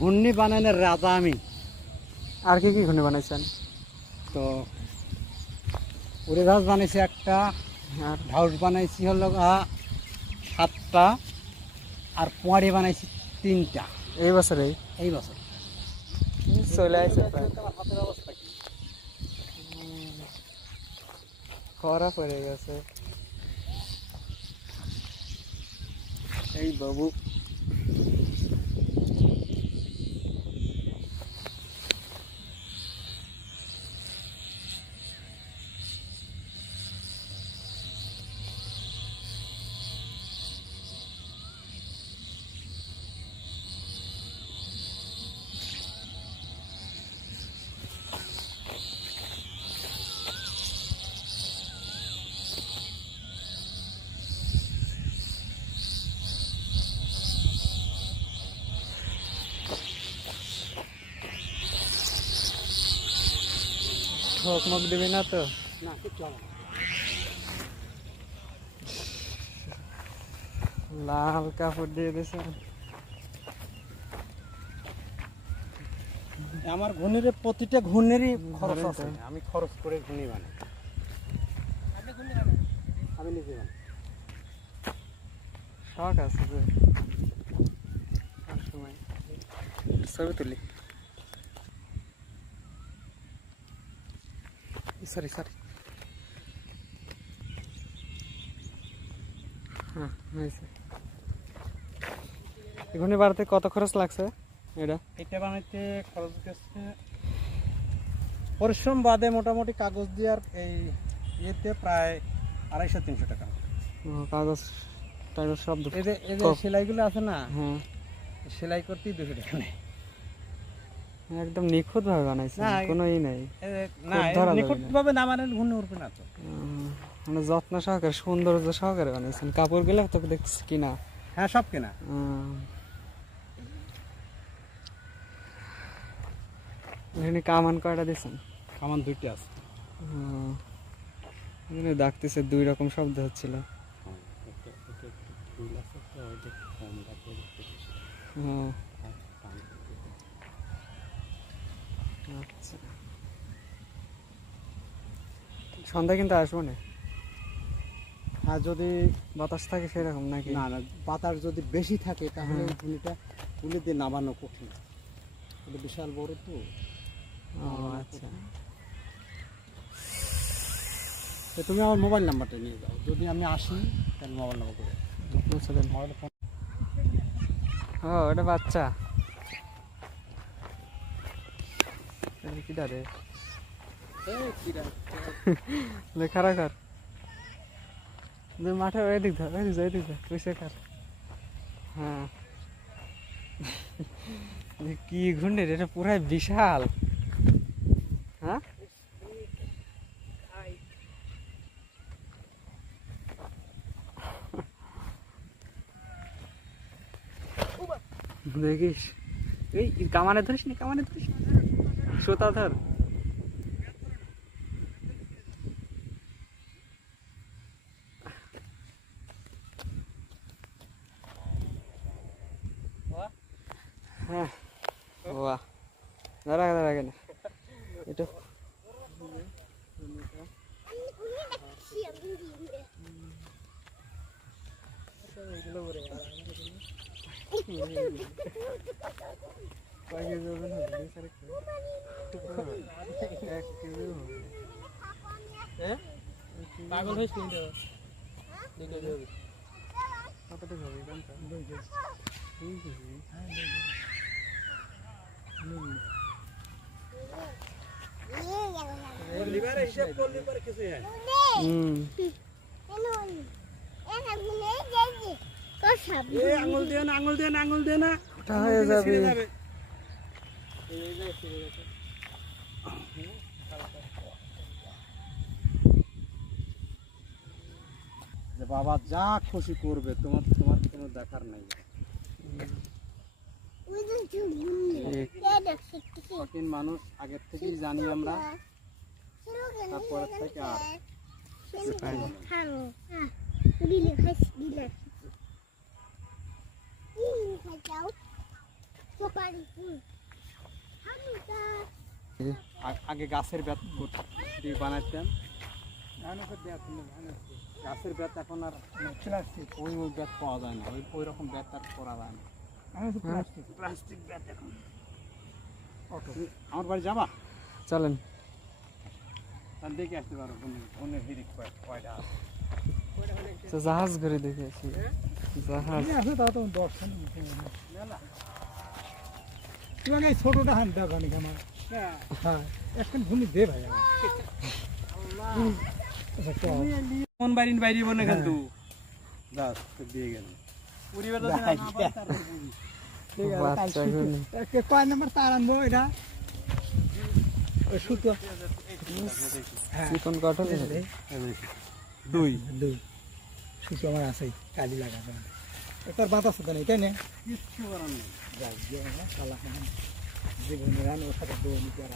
ঘূর্ণি বানানোর রাজা আমি। আর কি কি ঘূর্ণি বানাইছেন? তো উড়োজাহাজ বানাইছি একটা, আর ঢাউস বানাইছি হলো 7টা, আর পোয়াড়ি বানাইছি 3টা এই বছরেই এই বছর। চলে আসছে প্রায়। তোমার হাতের অবস্থা কি? খরা পড়ে গেছে এই বাবু। ঠকমক দিবি না তো? না, কিচ্ছু হবে না। লাল কাপড় দিয়ে দিছে। আমার ঘূর্ণির প্রতিটা ঘূর্ণিরই খরচ আছে, আমি খরচ করে ঘূর্ণি বানাই। আমি নিজে বানাই। শখ আছে যে সময় ছবি তুলি। Sorry sorry. হ্যাঁ হয়েছে। ঘূর্ণি বাড়াতে কত খরচ লাগছে? এটা বানাইতে খরচ গেছে পরিশ্রম বাদে মোটামুটি কাগজ দিয়ে আর এই ইয়েতে প্রায় 250-300 টাকা। কাগজ টাগজ সব এই যে সেলাইগুলো আছে না, হ্যাঁ সেলাই করতেই 200 টাকা নেয়। একদম নিখুঁত ভাবে বানাইছে, না, কোনো ই নাই। না, নিখুঁত ভাবে না বানালে ঘূর্ণি উঠবে না তো। মানে যত্ন সহকারে সৌন্দর্য সহকারে বানাইছেন। কাপড় গুলো তোকে দেখতেছি কিনা? হ্যাঁ, সব কেনা। এখানে কামান কয়টা দিয়েছেন? কামান 2টা আছে। এখানে ডাকতেছে 2 রকম শব্দ হচ্ছিল। হ্যাঁ আচ্ছা, সন্ধ্যা কিন্তু আসবো না। আর যদি বাতাস থাকে সেরকম নাকি? না, বাতাস যদি বেশি থাকে তাহলে এই ঘূর্ণিটা তুলে দিয়ে নামানো কঠিন। এটা বিশাল বড় তো। আচ্ছা, তো তুমি আমার মোবাইল নাম্বারটা নিয়ে যাও, যদি আমি আসি তাহলে মোবাইল নাম্বার করে মোবাইল ফোন। ও ওটা বাচ্চা কি ডারে লেখা রাখার মাঠে এদিক ধর, এদিক ধর তুই শেখার। হ্যাঁ কি ঘূর্ণি, এটা পুরাই বিশাল। হ্যাঁ দেখিস, এই কামানে ধরিস নি, কামানে ধরিস, সুতা ধর। হ্যাঁ বাহ, দাঁড়া দাঁড়া কেন এটা পাগল হয়েছে কিন্তু আঙুল দিয়ে না, আঙুল দিয়ে না, আঙুল দিয়ে না, ওটা হয়ে যাবে। যে বাবা যা খুশি করবে, তোমার তোমার কোনো দেখার নাই। কঠিন মানুষ আগের থেকেই জানি আমরা, তারপরে থেকে আর আগে গাছের বেত দিয়ে বানাইতেন, গাছের বেত এখন আর ওই বেত পাওয়া যায় না, ওই রকম বেত আর করা যায় না, প্লাস্টিক বেত এখন। আমার বাড়ি যাবা, চলেন তাহলে দেখে আসতে পারো কোন হিরিক কয়টা তো জাহাজ ঘুরে দেখে আসি। জাহাজ আছে তা তো দর্শন তোমাকে এই ছোটটা হান দাও গানি আমার। হ্যাঁ এখন ভূমি দে ভাই আমার। কোন বাইরিন বাইরি বনে কিন্তু দাস দিয়ে গেল পরিবার দাস না তার ঠিক আছে বাচ্চা ঘুরে কে কয় নাম্বার তার আনবো এটা ওই সুতো চিকন কাঠল দুই দুই সুতো আমার আছে কালি লাগাবে তার বাত আছে তো নেই তাই না কিচ্ছু করার নেই যাই গিয়ে কালা জীবনে রান ওর সাথে দৌড় নিতে আর